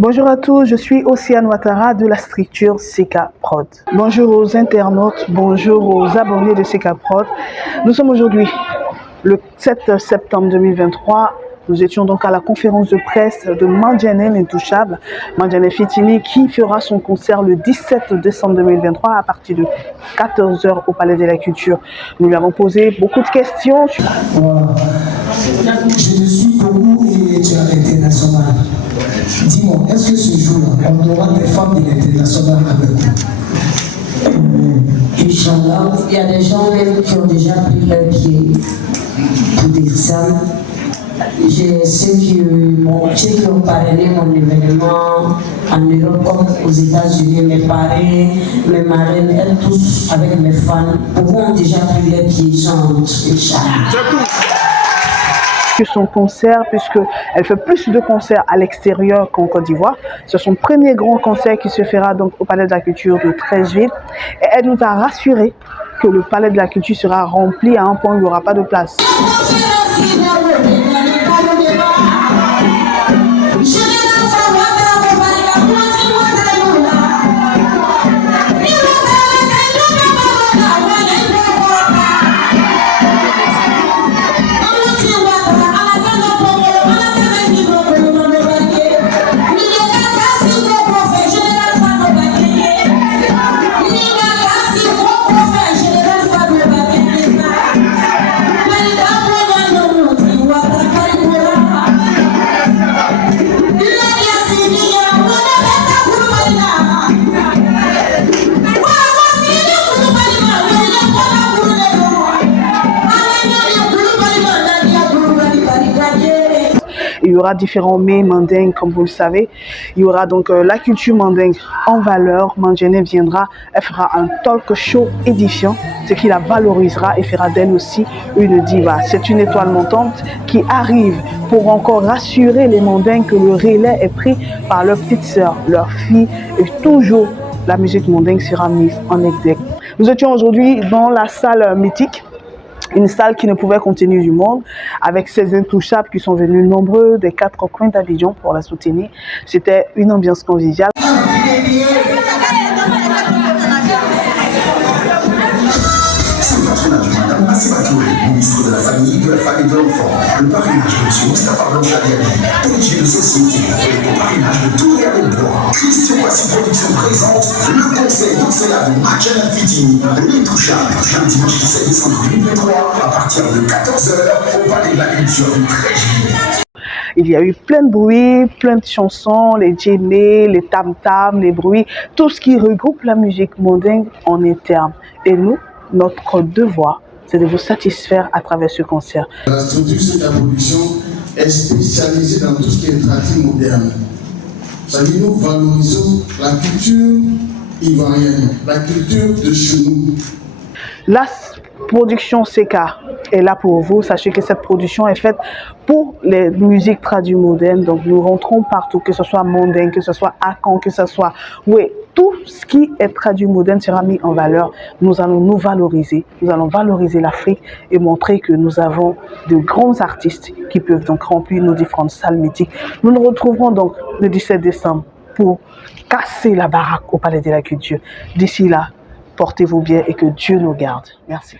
Bonjour à tous, je suis Océane Ouattara de la structure CK Prod. Bonjour aux internautes, bonjour aux abonnés de CK Prod. Nous sommes aujourd'hui le 7 septembre 2023. Nous étions donc à la conférence de presse de Mandiané l'Intouchable, Mandiané Fitini, qui fera son concert le 17 décembre 2023 à partir de 14 h au Palais de la Culture. Nous lui avons posé beaucoup de questions. Je te suis beaucoup et tu es à l'international. Dis-moi, est-ce que ce jour-là, on aura des femmes de l'international avec nous? Inch'Allah, il y a des gens même qui ont déjà pris leur pied pour dire ça. J'ai ceux qui ont parrainé mon événement en Europe comme aux États-Unis, mes parrains, mes marraines, elles tous avec mes fans. Beaucoup ont déjà pris leur pied, Inch'Allah. Son concert, puisqu'elle fait plus de concerts à l'extérieur qu'en Côte d'Ivoire. C'est son premier grand concert qui se fera donc au Palais de la Culture de 13 villes. Et elle nous a rassuré que le Palais de la Culture sera rempli à un point où il n'y aura pas de place. Il y aura différents mets mandingues, comme vous le savez. Il y aura donc la culture mandingue en valeur. Mandiané viendra, elle fera un talk show édifiant, ce qui la valorisera et fera d'elle aussi une diva. C'est une étoile montante qui arrive pour encore rassurer les mandingues que le relais est pris par leurs petites sœurs, leurs filles, et toujours la musique mandingue sera mise en exergue. Nous étions aujourd'hui dans la salle mythique. Une salle qui ne pouvait contenir du monde, avec ces intouchables qui sont venus nombreux des 4 coins d'Abidjan pour la soutenir. C'était une ambiance conviviale. Ministre de la Famille, de la Femme et de l'Enfant, le parrainage de M. Moustapha Blanchadiani, PDG de société et le parrainage de tous les Bois. Christian Voici Production présente le conseil d'Océane de Mandiané Fitini, l'Intouchable, le dimanche 17 décembre 2023 à partir de 14 h au Palais de la Culture du 13 juillet. Il y a eu plein de bruits, plein de chansons, les djemés, les tam-tams, les bruits, tout ce qui regroupe la musique mandingue en interne. Et nous, notre devoir, c'est de vous satisfaire à travers ce concert. La structure de la production est spécialisée dans tout ce qui est tradition moderne. C'est-à-dire nous valorisons la culture ivoirienne, la culture de chez nous. La production CK est là pour vous. Sachez que cette production est faite pour les musiques traduites modernes. Donc nous rentrons partout, que ce soit mandingue, que ce soit akan, que ce soit... Oui, tout ce qui est traduit moderne sera mis en valeur. Nous allons nous valoriser. Nous allons valoriser l'Afrique et montrer que nous avons de grands artistes qui peuvent donc remplir nos différentes salles mythiques. Nous nous retrouverons donc le 17 décembre pour casser la baraque au Palais de la Culture. D'ici là, portez-vous bien et que Dieu nous garde. Merci.